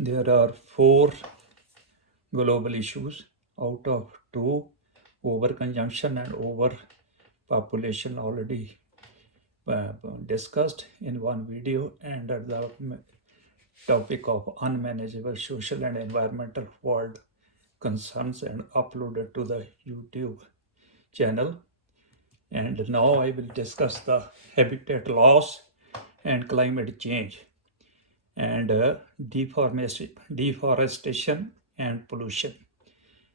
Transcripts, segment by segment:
There are four global issues out of two: overconsumption and overpopulation, already discussed in one video, and the topic of unmanageable social and environmental world concerns and uploaded to the YouTube channel. And now I will discuss the habitat loss and climate change and deforestation and pollution.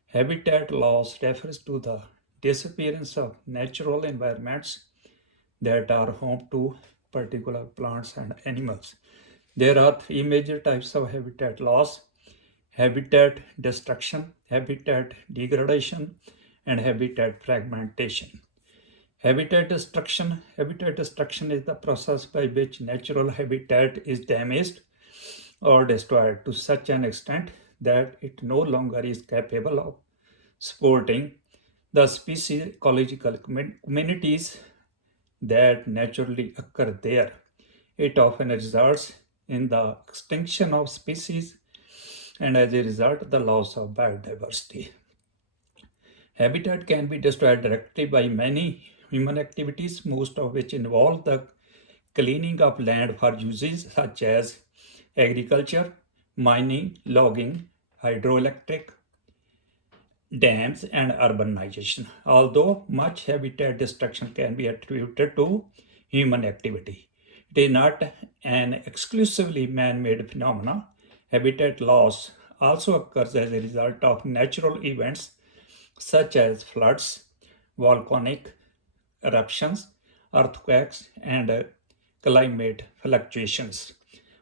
Habitat loss refers to the disappearance of natural environments that are home to particular plants and animals. There are three major types of habitat loss: habitat destruction, habitat degradation, and habitat fragmentation. Habitat destruction is the process by which natural habitat is damaged or destroyed to such an extent that it no longer is capable of supporting the species ecological communities that naturally occur there. It often results in the extinction of species and, as a result, the loss of biodiversity. Habitat can be destroyed directly by many human activities, most of which involve the cleaning of land for uses such as agriculture, mining, logging, hydroelectric, dams, and urbanization. Although much habitat destruction can be attributed to human activity, it is not an exclusively man-made phenomenon. Habitat loss also occurs as a result of natural events such as floods, volcanic eruptions, earthquakes, and climate fluctuations.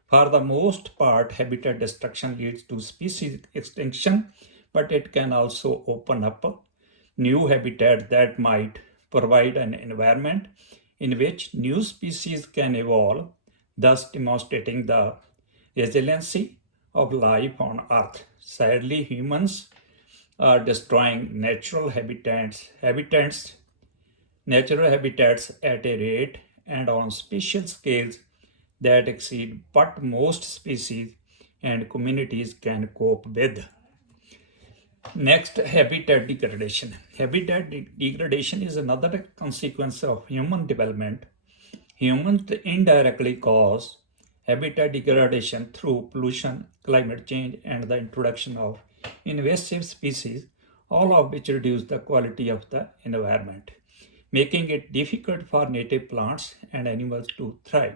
For the most part, habitat destruction leads to species extinction, but it can also open up new habitat that might provide an environment in which new species can evolve, thus demonstrating the resiliency of life on Earth. Sadly, humans are destroying natural habitats at a rate and on spatial scales that exceed what most species and communities can cope with. Next, habitat degradation. Habitat degradation is another consequence of human development. Humans indirectly cause habitat degradation through pollution, climate change, and the introduction of invasive species, all of which reduce the quality of the environment, making it difficult for native plants and animals to thrive.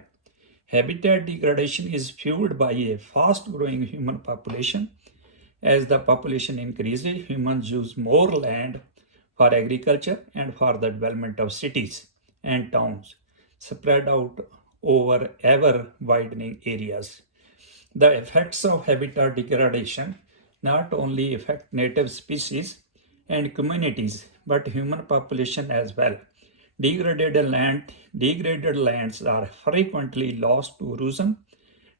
Habitat degradation is fueled by a fast-growing human population. As the population increases, humans use more land for agriculture and for the development of cities and towns, spread out over ever-widening areas. The effects of habitat degradation not only affect native species and communities, but human population as well. Degraded lands are frequently lost to erosion,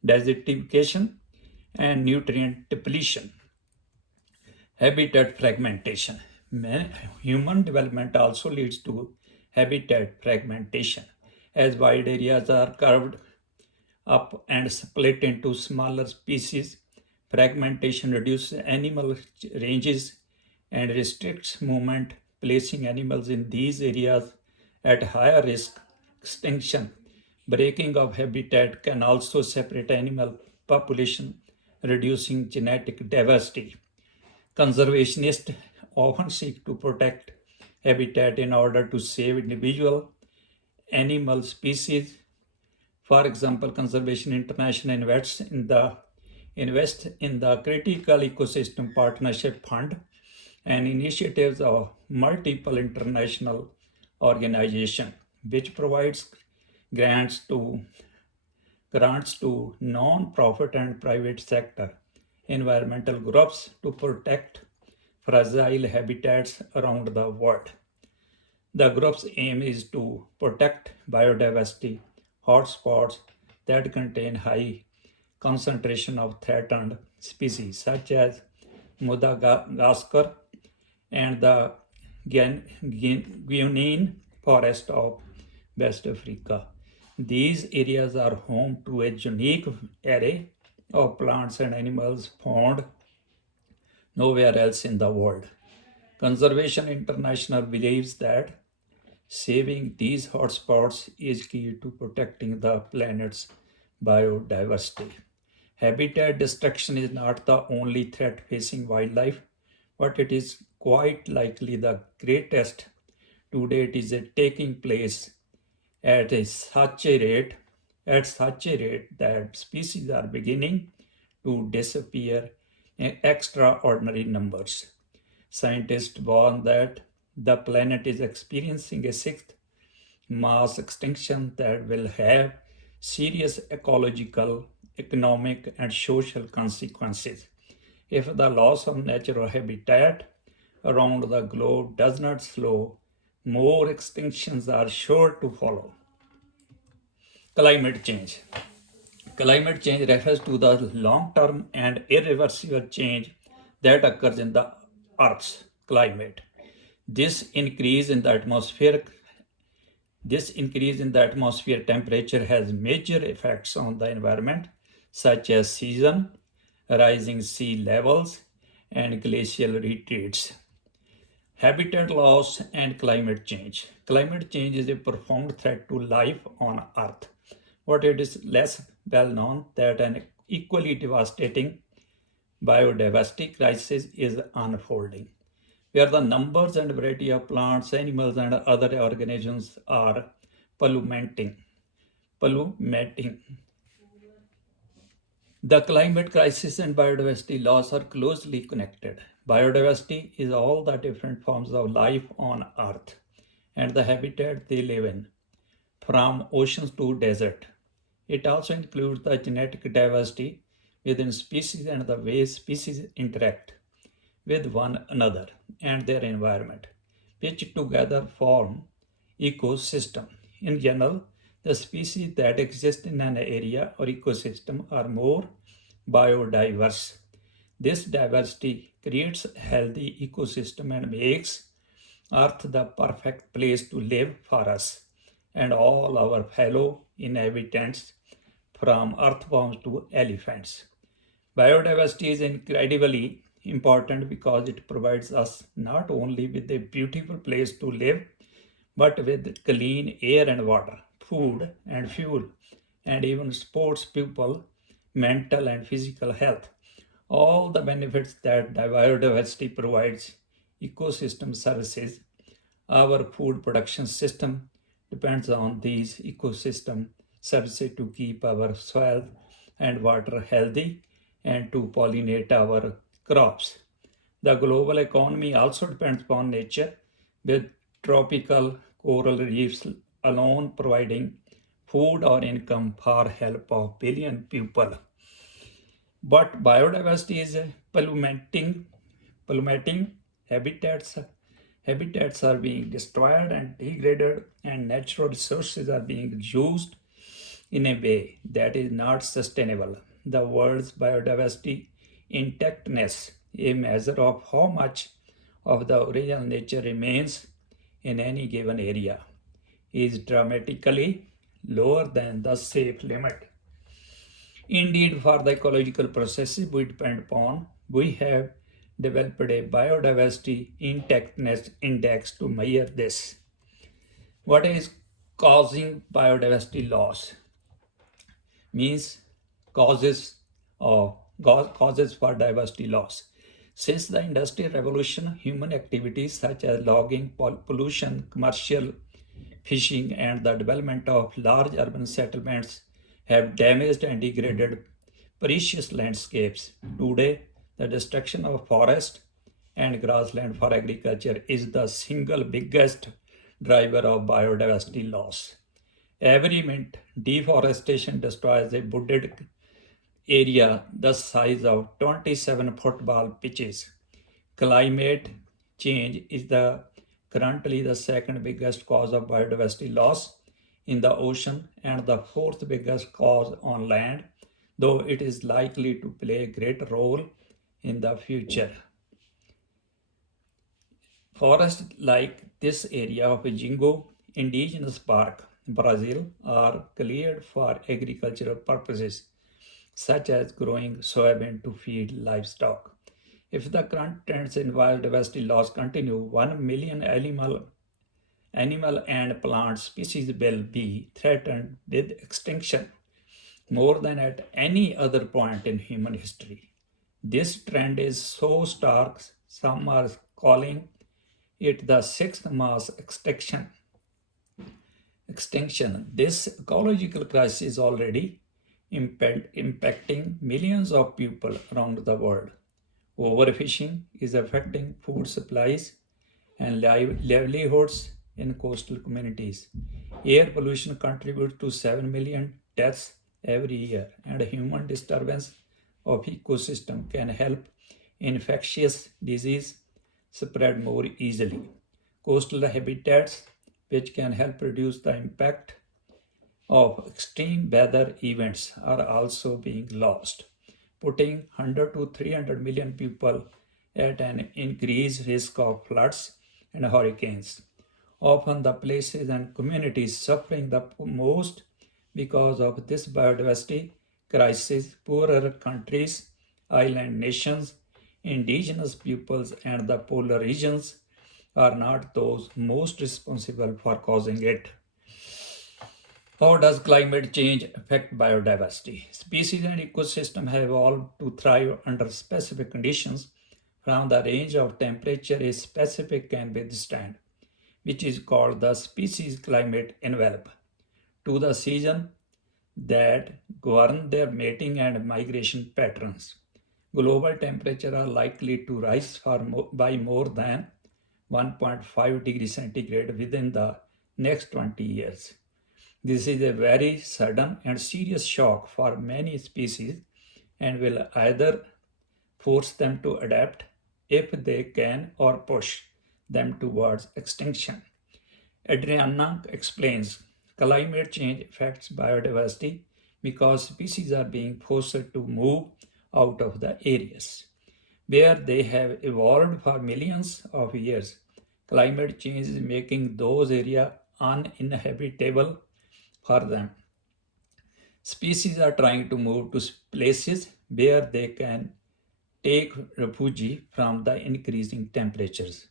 desertification, and nutrient depletion. Habitat fragmentation. Human development also leads to habitat fragmentation. As wide areas are carved up and split into smaller species, fragmentation reduces animal ranges and restricts movement, placing animals in these areas at higher risk extinction. Breaking of habitat can also separate animal population, reducing genetic diversity. Conservationists often seek to protect habitat in order to save individual animal species. For example, Conservation International invests in the Critical Ecosystem Partnership Fund and initiatives of multiple international organizations, which provides grants to non-profit and private sector environmental groups to protect fragile habitats around the world. The group's aim is to protect biodiversity hotspots that contain high concentration of threatened species such as Madagascar and the Guianan forest of West Africa. These areas are home to a unique array of plants and animals found nowhere else in the world. Conservation International believes that saving these hotspots is key to protecting the planet's biodiversity. Habitat destruction is not the only threat facing wildlife, but it is quite likely the greatest. Today it is taking place at a such a rate that species are beginning to disappear in extraordinary numbers. Scientists warn that the planet is experiencing a sixth mass extinction that will have serious ecological, economic, and social consequences. If the loss of natural habitat around the globe does not slow, more extinctions are sure to follow. Climate change. Climate change refers to the long term and irreversible change that occurs in the Earth's climate. This increase in the atmosphere this increase in the atmosphere temperature has major effects on the environment, such as season, rising sea levels, and glacial retreats. Habitat loss and climate change. Climate change is a profound threat to life on Earth, but it is less well known that an equally devastating biodiversity crisis is unfolding, where the numbers and variety of plants, animals, and other organisms are plummeting. plummeting. The climate crisis and biodiversity loss are closely connected. Biodiversity is all the different forms of life on Earth and the habitat they live in, from oceans to desert. It also includes the genetic diversity within species and the way species interact with one another and their environment, which together form ecosystem. In general, the species that exist in an area or ecosystem are more biodiverse. This diversity creates a healthy ecosystem and makes Earth the perfect place to live for us and all our fellow inhabitants, from earthworms to elephants. Biodiversity is incredibly important because it provides us not only with a beautiful place to live, but with clean air and water, food and fuel, and even sports people, mental and physical health. All the benefits that biodiversity provides ecosystem services. Our food production system depends on these ecosystem services to keep our soil and water healthy and to pollinate our crops. The global economy also depends upon nature, with tropical coral reefs alone providing food or income for help of billion people. But biodiversity is plummeting habitats. Habitats are being destroyed and degraded, and natural resources are being used in a way that is not sustainable. The world's biodiversity intactness, a measure of how much of the original nature remains in any given area, is dramatically lower than the safe limit. Indeed, for the ecological processes we depend upon, we have developed a biodiversity intactness index to measure this. What is causing biodiversity loss? Means causes or causes for diversity loss. Since the Industrial Revolution, human activities such as logging, pollution, commercial fishing, and the development of large urban settlements have damaged and degraded precious landscapes. Today, the destruction of forest and grassland for agriculture is the single biggest driver of biodiversity loss. Every minute, deforestation destroys a wooded area the size of 27 football pitches. Climate change is currently the second biggest cause of biodiversity loss in the ocean and the fourth biggest cause on land, though it is likely to play a great role in the future. Forests like this area of Jingo Indigenous Park, Brazil, are cleared for agricultural purposes. such as growing soybean to feed livestock. If the current trends in biodiversity loss continue, 1 million animal and plant species will be threatened with extinction, more than at any other point in human history. This trend is so stark, some are calling it the sixth mass extinction. This ecological crisis is already impacting millions of people around the world. Overfishing is affecting food supplies and livelihoods in coastal communities. Air pollution contributes to 7 million deaths every year, and human disturbance of ecosystem can help infectious disease spread more easily. Coastal habitats, which can help reduce the impact of extreme weather events, are also being lost, putting 100 to 300 million people at an increased risk of floods and hurricanes. Often, the places and communities suffering the most because of this biodiversity crisis, poorer countries, island nations, indigenous peoples, and the polar regions are not those most responsible for causing it. How does climate change affect biodiversity? Species and ecosystems have evolved to thrive under specific conditions from the range of temperature a specific can withstand, which is called the species climate envelope, to the season that govern their mating and migration patterns. Global temperatures are likely to rise by more than 1.5 degrees centigrade within the next 20 years. This is a very sudden and serious shock for many species and will either force them to adapt if they can or push them towards extinction. Adriana explains climate change affects biodiversity because species are being forced to move out of the areas where they have evolved for millions of years. Climate change is making those areas uninhabitable for them. Species are trying to move to places where they can take refuge from the increasing temperatures.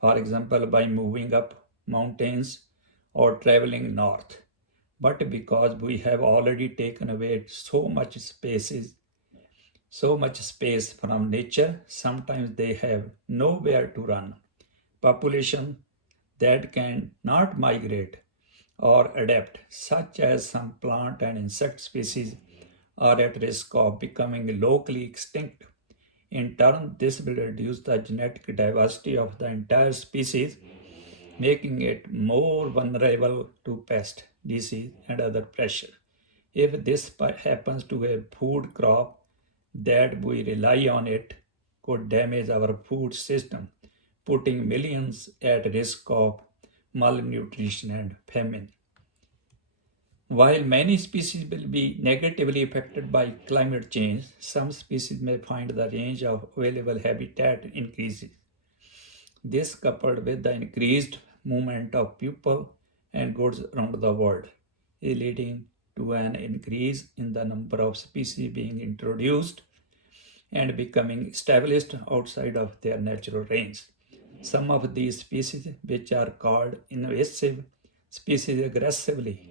For example, by moving up mountains or traveling north. But because we have already taken away so much space from nature, sometimes they have nowhere to run. Population that can not migrate or adapt, such as some plant and insect species, are at risk of becoming locally extinct. In turn, this will reduce the genetic diversity of the entire species, making it more vulnerable to pest, disease, and other pressure. If this happens to a food crop that we rely on, it could damage our food system, putting millions at risk of malnutrition and famine. While many species will be negatively affected by climate change, some species may find the range of available habitat increases. This, coupled with the increased movement of people and goods around the world, is leading to an increase in the number of species being introduced and becoming established outside of their natural range. Some of these species, which are called invasive species, aggressively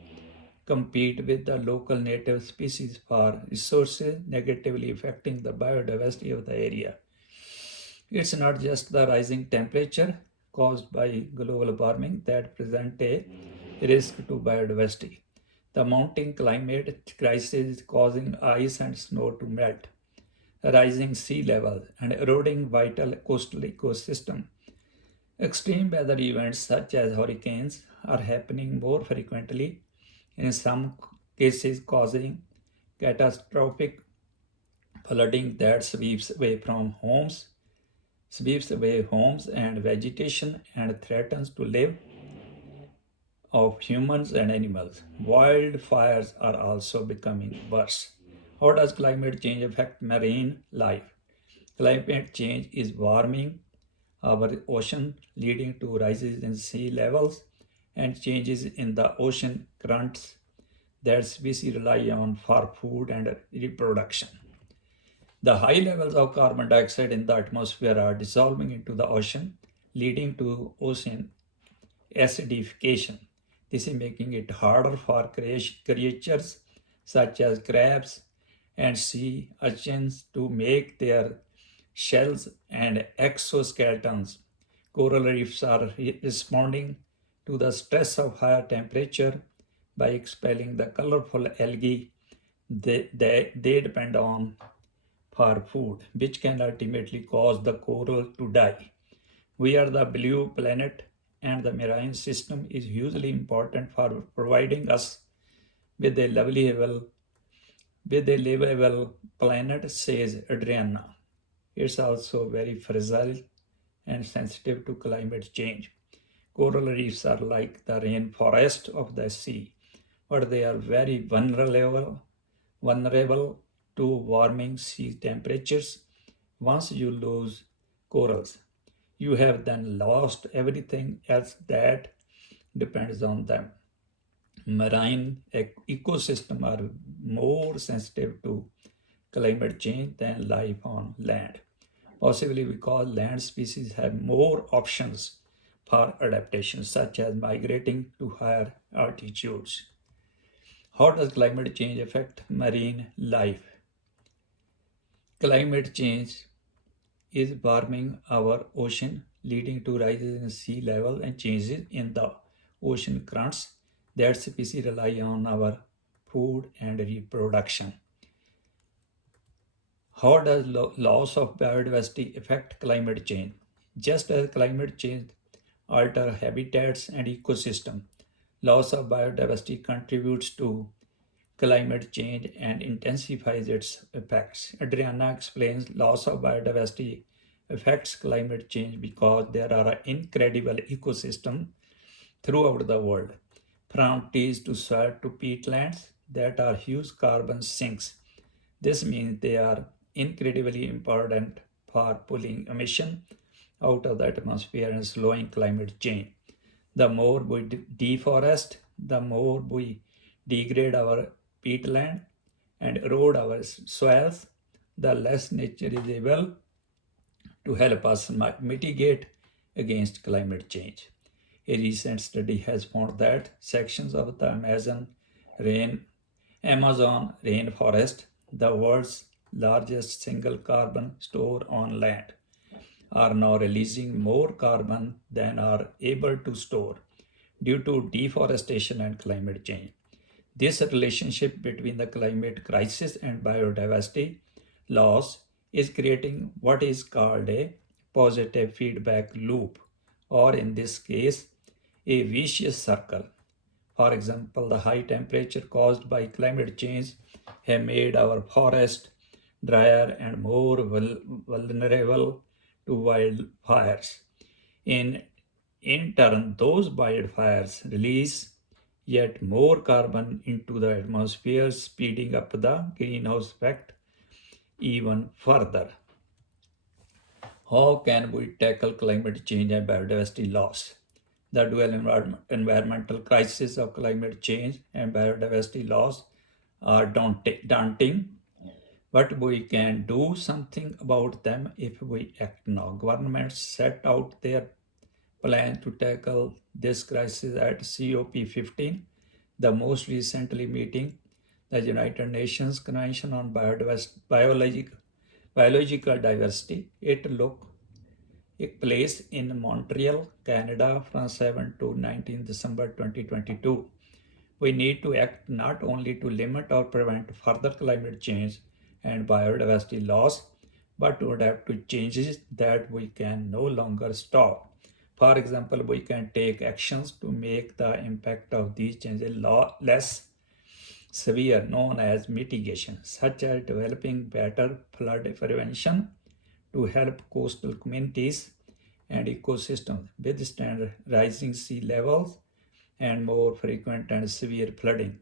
compete with the local native species for resources, negatively affecting the biodiversity of the area. It's not just the rising temperature caused by global warming that present a risk to biodiversity. The mounting climate crisis is causing ice and snow to melt, rising sea levels, and eroding vital coastal ecosystem. Extreme weather events such as hurricanes are happening more frequently, in some cases causing catastrophic flooding that sweeps away homes and vegetation and threatens to live of humans and animals. Wildfires are also becoming worse. How does climate change affect marine life? Climate change is warming our ocean, leading to rises in sea levels and changes in the ocean currents. that species rely on for food and reproduction. The high levels of carbon dioxide in the atmosphere are dissolving into the ocean, leading to ocean acidification. This is making it harder for creatures such as crabs and sea urchins to make their shells and exoskeletons. Coral reefs are responding to the stress of higher temperature by expelling the colorful algae they depend on for food, which can ultimately cause the coral to die. We are the blue planet, and the marine system is hugely important for providing us with a livable planet, says Adriana. It's also very fragile and sensitive to climate change. Coral reefs are like the rainforest of the sea, but they are very vulnerable to warming sea temperatures. Once you lose corals, you have then lost everything else that depends on them. Marine ecosystems are more sensitive to climate change than life on land, possibly because land species have more options for adaptation, such as migrating to higher altitudes. How does climate change affect marine life? Climate change is warming our ocean, leading to rises in sea level and changes in the ocean currents that species rely on our food and reproduction. How does loss of biodiversity affect climate change? Just as climate change alter habitats and ecosystem, loss of biodiversity contributes to climate change and intensifies its effects. Adriana explains loss of biodiversity affects climate change because there are incredible ecosystems throughout the world, from trees to soil to peatlands that are huge carbon sinks. This means they are incredibly important for pulling emission out of the atmosphere and slowing climate change. The more we deforest, the more we degrade our peatland and erode our soils, the less nature is able to help us mitigate against climate change. A recent study has found that sections of the rain, Amazon rainforest, the world's largest single carbon store on land, are now releasing more carbon than are able to store due to deforestation and climate change. This relationship between the climate crisis and biodiversity loss is creating what is called a positive feedback loop, or in this case, a vicious circle. For example, the high temperature caused by climate change have made our forest drier and more vulnerable to wildfires. In, in turn, those wildfires release yet more carbon into the atmosphere, speeding up the greenhouse effect even further. How can we tackle climate change and biodiversity loss? The dual environmental crisis of climate change and biodiversity loss are daunting, but we can do something about them if we act now. Governments set out their plan to tackle this crisis at COP15, the most recently meeting the United Nations Convention on Biological Diversity. It took place in Montreal, Canada from 7 to 19 December 2022. We need to act not only to limit or prevent further climate change and biodiversity loss, but to adapt to changes that we can no longer stop. For example, we can take actions to make the impact of these changes less severe, known as mitigation, such as developing better flood prevention to help coastal communities and ecosystems withstand rising sea levels and more frequent and severe flooding.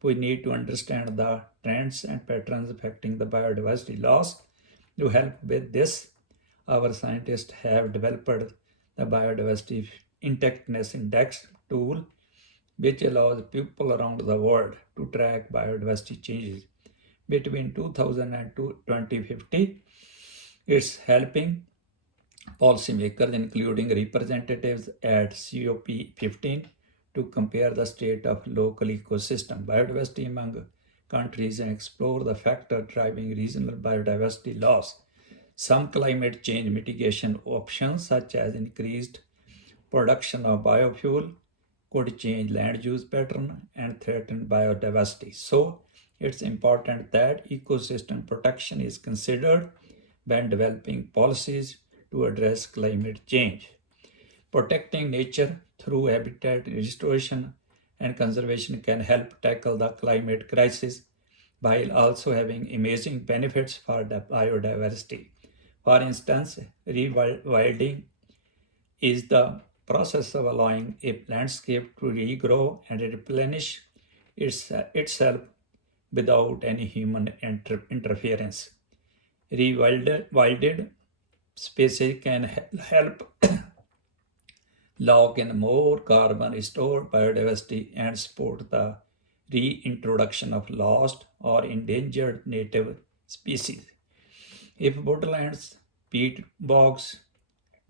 We need to understand the trends and patterns affecting the biodiversity loss. To help with this, our scientists have developed the Biodiversity Intactness Index tool, which allows people around the world to track biodiversity changes between 2000 and 2050. It's helping policymakers, including representatives at COP15, to compare the state of local ecosystem biodiversity among countries and explore the factor driving regional biodiversity loss. Some climate change mitigation options, such as increased production of biofuel, could change land use pattern and threaten biodiversity. So, it's important that ecosystem protection is considered when developing policies to address climate change. Protecting nature through habitat restoration and conservation can help tackle the climate crisis while also having amazing benefits for the biodiversity. For instance, rewilding is the process of allowing a landscape to regrow and replenish itself without any human interference. Rewilded species can help lock in more carbon, restore biodiversity, and support the reintroduction of lost or endangered native species. If woodlands, peat bogs,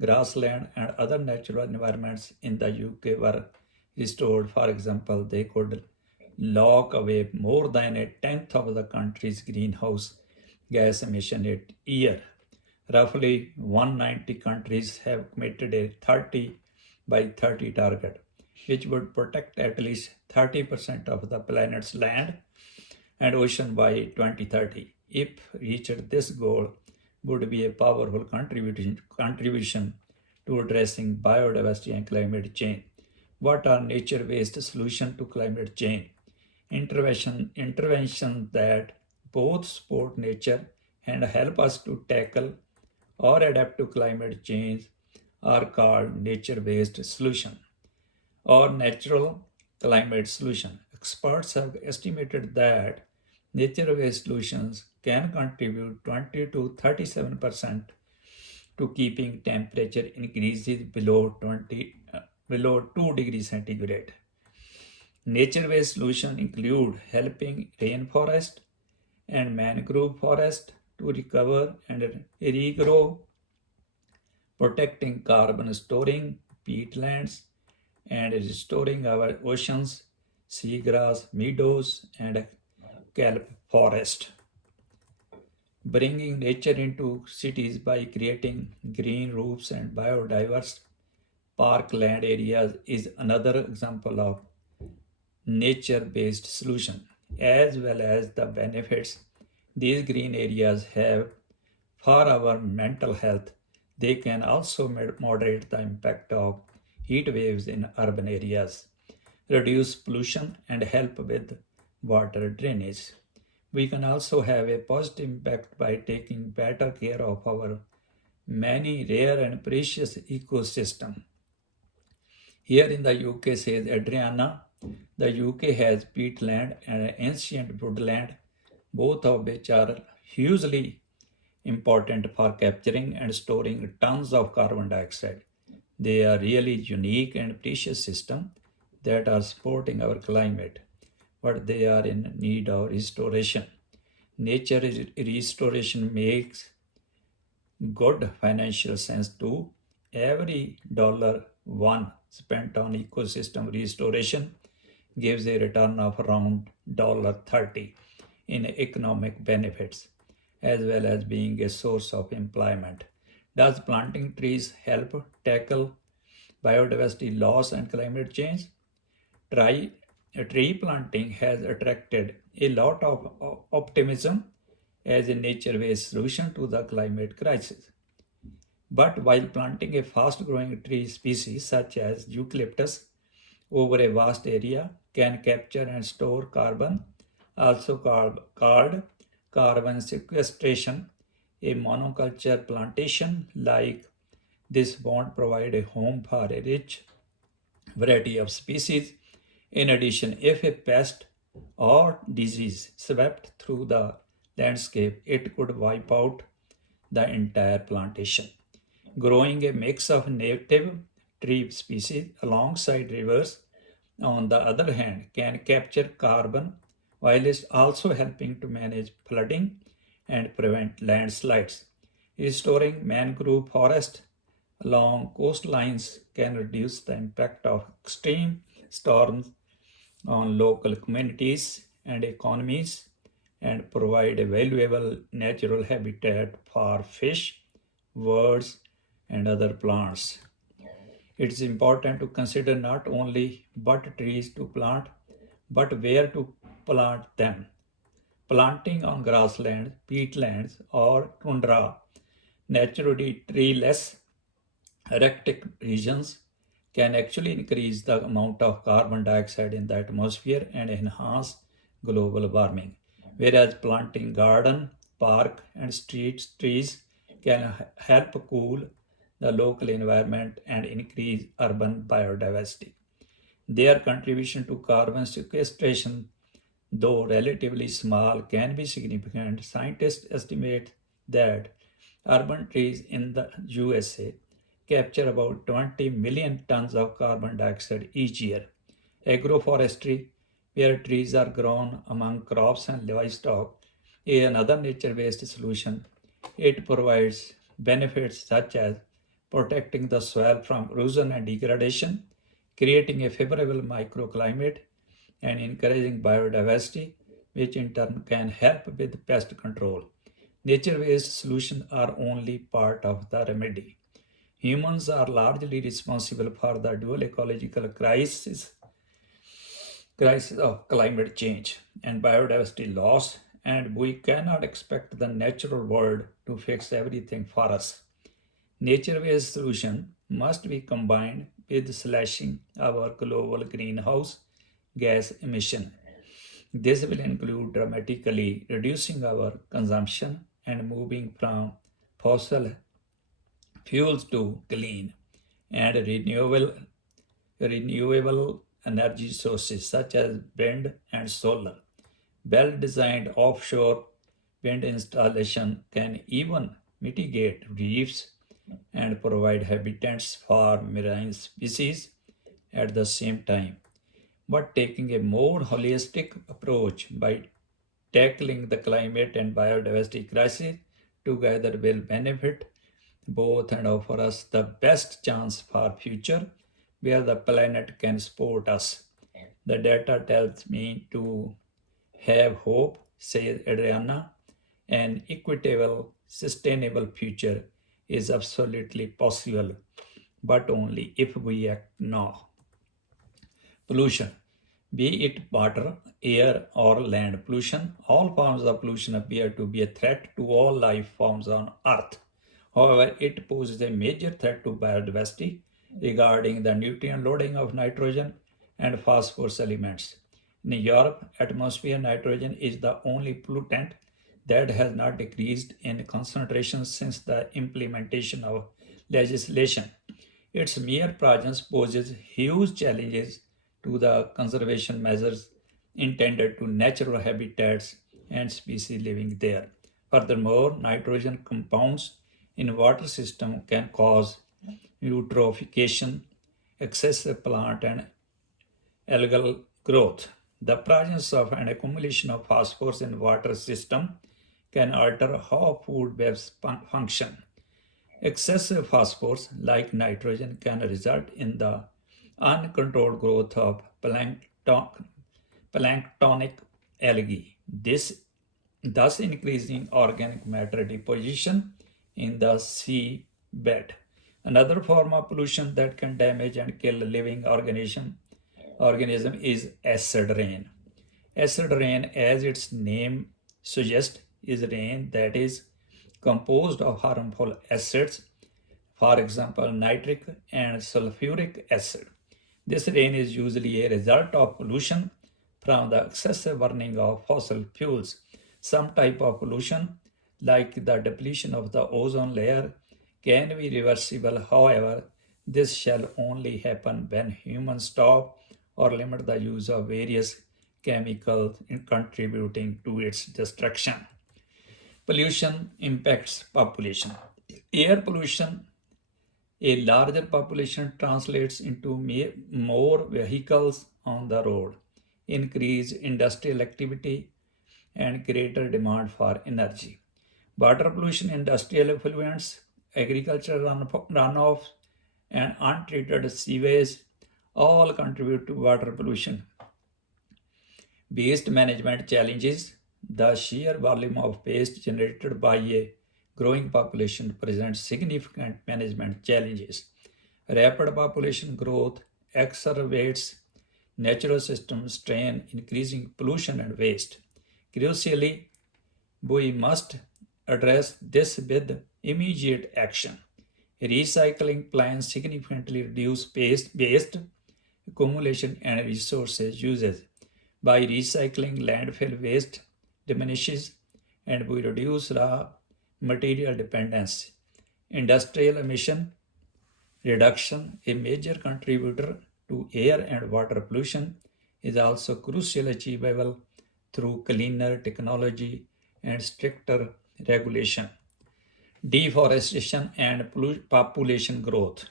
grassland, and other natural environments in the UK were restored, for example, they could lock away more than a tenth of the country's greenhouse gas emission a year. Roughly 190 countries have committed a 30 by 30 target, which would protect at least 30% of the planet's land and ocean by 2030. If reached, this goal would be a powerful contribution to addressing biodiversity and climate change. What are nature-based solutions to climate change? Interventions that both support nature and help us to tackle or adapt to climate change are called nature-based solution or natural climate solution. Experts have estimated that nature-based solutions can contribute 20 to 37% to keeping temperature increases below 2 degrees centigrade. Nature-based solutions include helping rainforest and mangrove forest to recover and regrow, protecting carbon storing peatlands, and restoring our oceans, seagrass, meadows, and kelp forest. Bringing nature into cities by creating green roofs and biodiverse parkland areas is another example of nature-based solution, as well as the benefits these green areas have for our mental health. They can also moderate the impact of heat waves in urban areas, reduce pollution, and help with water drainage. We can also have a positive impact by taking better care of our many rare and precious ecosystem. Here in the UK, says Adriana, the UK has peatland and ancient woodland, both of which are hugely important for capturing and storing tons of carbon dioxide. They are really unique and precious systems that are supporting our climate, but they are in need of restoration. Nature restoration makes good financial sense too. Every dollar one spent on ecosystem restoration gives a return of around $30 in economic benefits, as well as being a source of employment. Does planting trees help tackle biodiversity loss and climate change? Try, Tree planting has attracted a lot of optimism as a nature-based solution to the climate crisis. But while planting a fast-growing tree species such as eucalyptus over a vast area can capture and store carbon, also called carbon sequestration, a monoculture plantation like this won't provide a home for a rich variety of species. In addition, if a pest or disease swept through the landscape, it could wipe out the entire plantation. Growing a mix of native tree species alongside rivers, on the other hand, can capture carbon while it's also helping to manage flooding and prevent landslides. Restoring mangrove forest along coastlines can reduce the impact of extreme storms on local communities and economies and provide a valuable natural habitat for fish, birds, and other plants. It is important to consider not only what trees to plant, but where to plant them. Planting on grassland, peatlands, or tundra, naturally treeless, arctic regions can actually increase the amount of carbon dioxide in the atmosphere and enhance global warming. Whereas planting garden, park, and street trees can help cool the local environment and increase urban biodiversity. Their contribution to carbon sequestration, though relatively small, can be significant. Scientists estimate that urban trees in the USA capture about 20 million tons of carbon dioxide each year. Agroforestry, where trees are grown among crops and livestock, is another nature based solution. It provides benefits such as protecting the soil from erosion and degradation, creating a favorable microclimate, and encouraging biodiversity, which in turn can help with pest control. Nature based solutions are only part of the remedy. Humans are largely responsible for the dual ecological crisis of climate change and biodiversity loss, and we cannot expect the natural world to fix everything for us. Nature-based solution must be combined with slashing our global greenhouse gas emission. This will include dramatically reducing our consumption and moving from fossil fuels to clean and renewable energy sources such as wind and solar. Well designed offshore wind installation can even mitigate reefs and provide habitats for marine species at the same time. But taking a more holistic approach by tackling the climate and biodiversity crisis together will benefit both and offer us the best chance for future where the planet can support us. The data tells me to have hope, says Adriana. An equitable, sustainable future is absolutely possible, but only if we act now. Pollution, be it water, air, or land pollution, all forms of pollution appear to be a threat to all life forms on Earth. However, it poses a major threat to biodiversity regarding the nutrient loading of nitrogen and phosphorus elements. In Europe, atmosphere nitrogen is the only pollutant that has not decreased in concentration since the implementation of legislation. Its mere presence poses huge challenges to the conservation measures intended to natural habitats and species living there. Furthermore, nitrogen compounds in water system can cause eutrophication, excessive plant and algal growth. The presence of an accumulation of phosphorus in water system can alter how food webs function. Excessive phosphorus, like nitrogen, can result in the uncontrolled growth of planktonic algae. This thus increasing organic matter deposition in the sea bed. Another form of pollution that can damage and kill living organism is acid rain. Acid rain, as its name suggests, is rain that is composed of harmful acids, for example, nitric and sulfuric acid. This rain is usually a result of pollution from the excessive burning of fossil fuels. Some type of pollution, like the depletion of the ozone layer, can be reversible. However, this shall only happen when humans stop or limit the use of various chemicals in contributing to its destruction. Pollution impacts population. Air pollution, a larger population translates into more vehicles on the road, increased industrial activity, and greater demand for energy. Water pollution, industrial effluents, agricultural runoff, and untreated sewage all contribute to water pollution. Waste management challenges. The sheer volume of waste generated by a growing population presents significant management challenges. Rapid population growth exacerbates natural system strain, increasing pollution and waste. Crucially, we must address this with immediate action. Recycling plans significantly reduce waste accumulation and resources usage. By recycling, landfill waste diminishes and we reduce raw material dependence. Industrial emission reduction, a major contributor to air and water pollution, is also crucially achievable through cleaner technology and stricter regulation. Deforestation and population growth.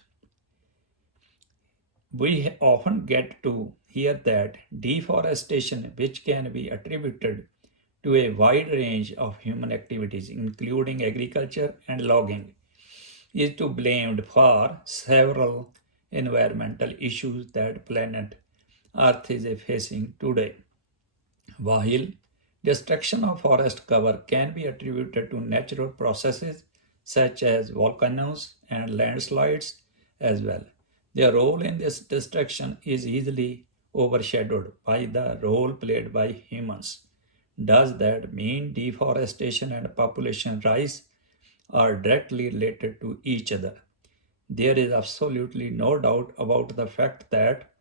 We often get to hear that deforestation, which can be attributed to a wide range of human activities, including agriculture and logging, is to blamed for several environmental issues that planet Earth is facing today. While destruction of forest cover can be attributed to natural processes such as volcanoes and landslides as well, their role in this destruction is easily overshadowed by the role played by humans. Does that mean deforestation and population rise are directly related to each other? There is absolutely no doubt about the fact that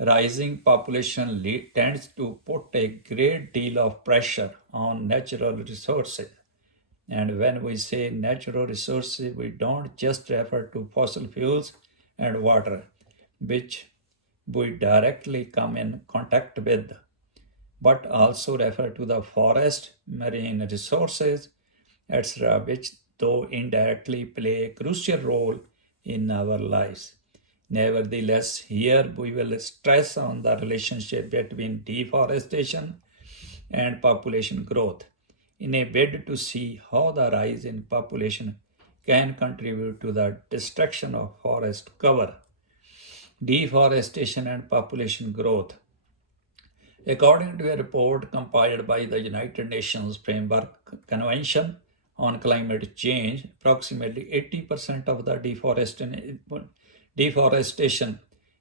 rising population tends to put a great deal of pressure on natural resources. And when we say natural resources, we don't just refer to fossil fuels and water, which we directly come in contact with, but also refer to the forest, marine resources, etc., which though indirectly play a crucial role in our lives. Nevertheless, here we will stress on the relationship between deforestation and population growth in a bid to see how the rise in population can contribute to the destruction of forest cover. Deforestation and population growth. According to a report compiled by the United Nations Framework Convention on Climate Change, approximately 80% of the deforestation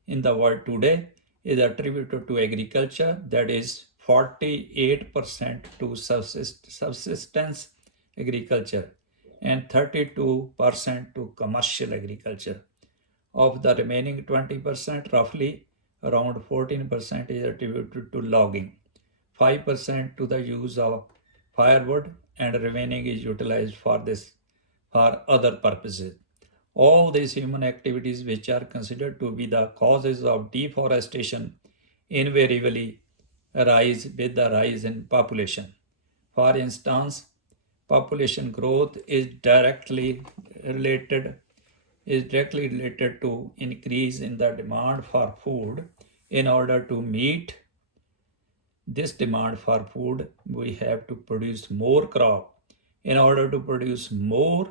in the world today is attributed to agriculture, that is 48% to subsistence agriculture and 32% to commercial agriculture. Of the remaining 20%, roughly around 14% is attributed to logging, 5% to the use of firewood, and remaining is utilized for other purposes. All these human activities, which are considered to be the causes of deforestation, invariably arise with the rise in population. For instance, population growth is directly related to increase in the demand for food. In order to meet this demand for food, we have to produce more crop. In order to produce more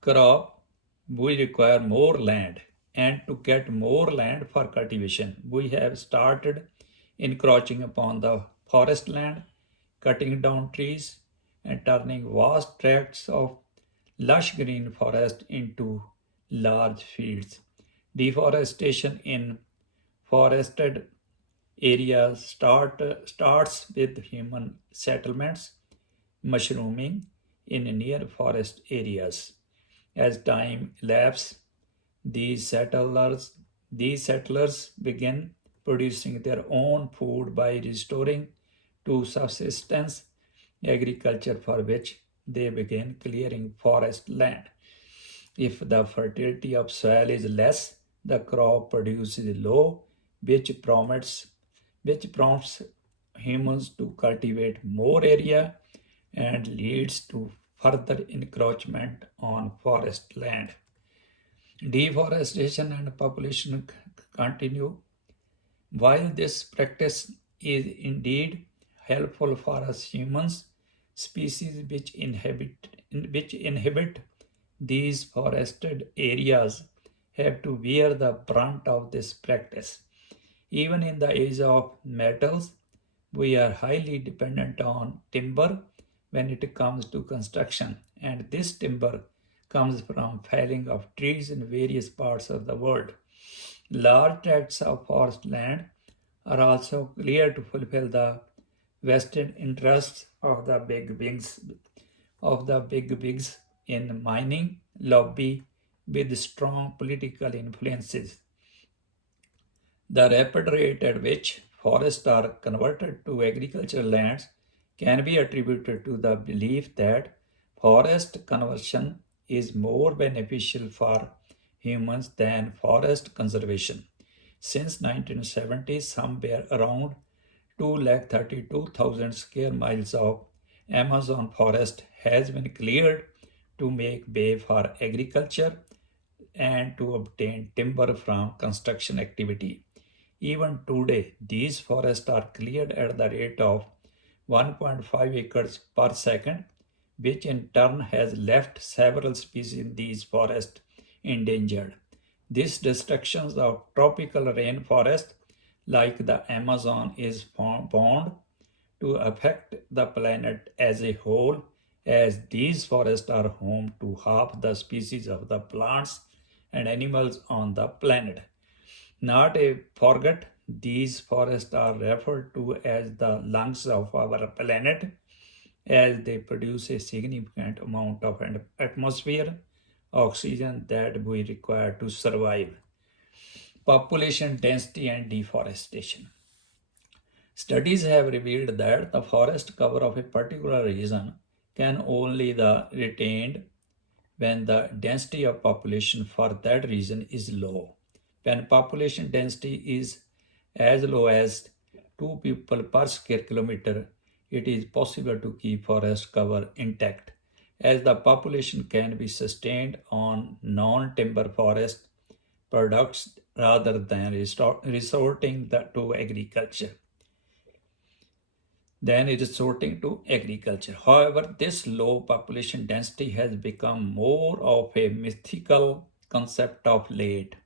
crop, we require more land. And to get more land for cultivation, we have started encroaching upon the forest land, cutting down trees, and turning vast tracts of lush green forest into large fields. Deforestation in forested areas starts with human settlements mushrooming in near forest areas. As time elapses, these settlers begin producing their own food by restoring to subsistence agriculture, for which they begin clearing forest land. If the fertility of soil is less, the crop produce is low, which prompts humans to cultivate more area and leads to further encroachment on forest land. Deforestation and population continue. While this practice is indeed helpful for us humans, species which inhabit these forested areas have to bear the brunt of this practice. Even in the age of metals, we are highly dependent on timber when it comes to construction, and this timber comes from felling of trees in various parts of the world. Large tracts of forest land are also cleared to fulfill the vested interests of the big wigs in mining lobby with strong political influences. The rapid rate at which forests are converted to agricultural lands can be attributed to the belief that forest conversion is more beneficial for humans than forest conservation. Since 1970, somewhere around 232,000 square miles of Amazon forest has been cleared to make way for agriculture and to obtain timber from construction activity. Even today, these forests are cleared at the rate of 1.5 acres per second, which in turn has left several species in these forests endangered. This destruction of tropical rainforest like the Amazon is bound to affect the planet as a whole, as these forests are home to half the species of the plants and animals on the planet. Not a forget, these forests are referred to as the lungs of our planet, as they produce a significant amount of atmosphere oxygen that we require to survive. Population density and deforestation. Studies have revealed that the forest cover of a particular region can only be retained when the density of population for that region is low. When population density is as low as 2 people per square kilometer, it is possible to keep forest cover intact, as the population can be sustained on non timber forest products rather than to agriculture However, this low population density has become more of a mythical concept of late.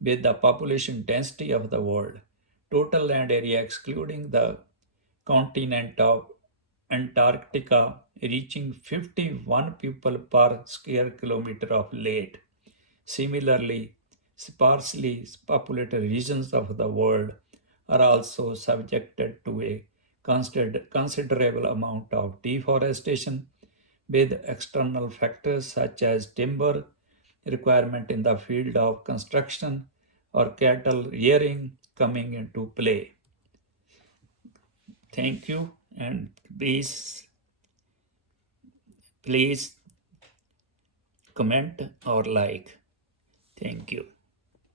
With the population density of the world, total land area excluding the continent of Antarctica reaching 51 people per square kilometer of land. Similarly, sparsely populated regions of the world are also subjected to a considerable amount of deforestation, with external factors such as timber requirement in the field of construction or cattle rearing coming into play. Thank you, and please comment or like. Thank you.